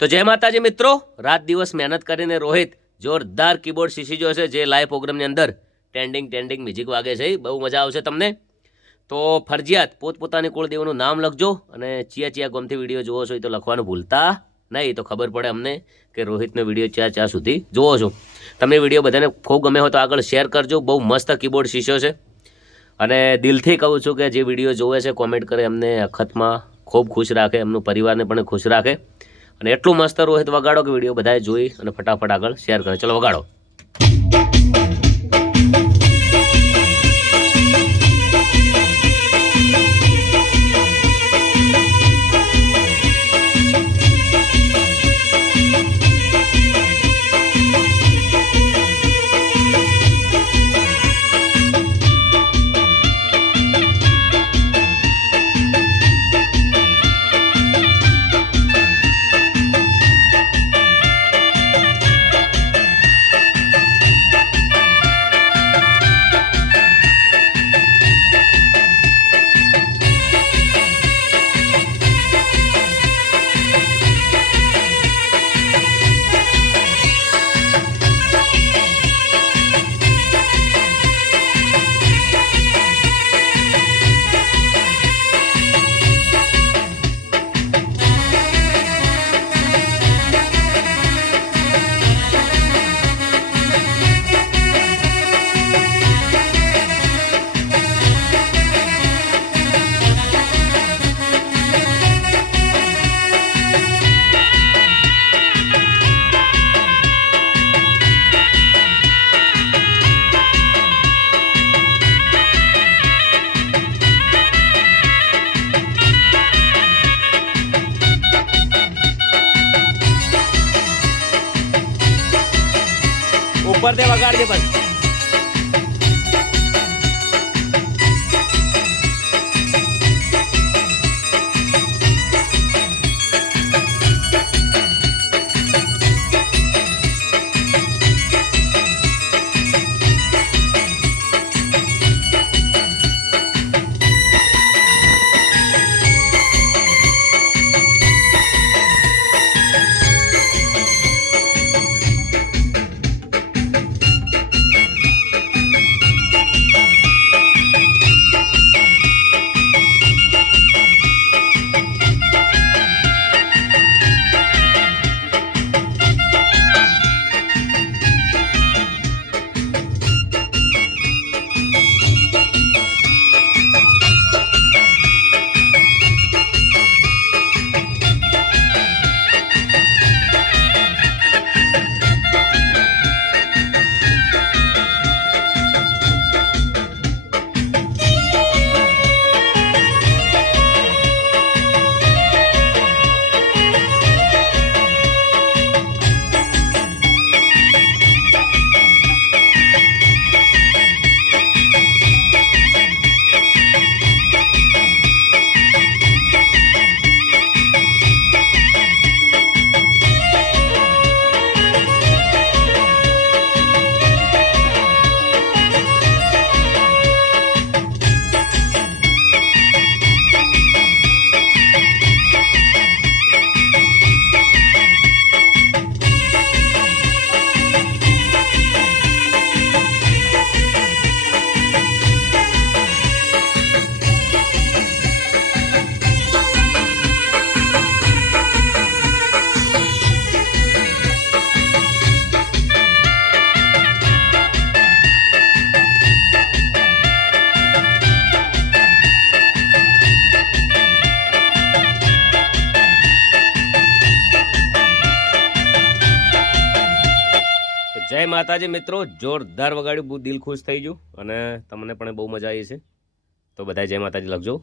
તો જય માતાજી મિત્રો, રાત દિવસ મહેનત કરીને રોહિત જોરદાર કીબોર્ડ શીખી ગયો છે, જે લાઈવ પ્રોગ્રામની અંદર ટેન્ડિંગ મ્યુઝિક વાગે છે. બહુ મજા આવશે તમને. તો ફરજિયાત પોતપોતાની કુળદેવનું નામ લખજો અને ચિયા ગોમથી વિડીયો જોવો છો એ તો લખવાનું ભૂલતા નહીં, તો ખબર પડે અમને કે રોહિતનો વિડીયો ચિયા સુધી જોવો છો. તમને વિડીયો બધાને ખૂબ ગમે હોય તો આગળ શેર કરજો. બહુ મસ્ત કીબોર્ડ શીખ્યો છે અને દિલથી કહું છું કે જે વિડીયો જોવે છે કોમેન્ટ કરે, એમને અખતમાં ખૂબ ખુશ રાખે, એમનું પરિવારને પણ ખુશ રાખે. અને એટલું મસ્ત રોહિત વગાડો કે વિડીયો બધાએ જોઈ અને ફટાફટ આગળ શેર કરે. ચલો વગાડો. ઉપર દે વગાડ દે બસ. જય માતાજી મિત્રો, જોરદાર વગાડ્યું, બહુ દિલ ખુશ થઈ ગયું અને તમને પણ બહુ મજા આવી છે. તો બધા જય માતાજી લખજો.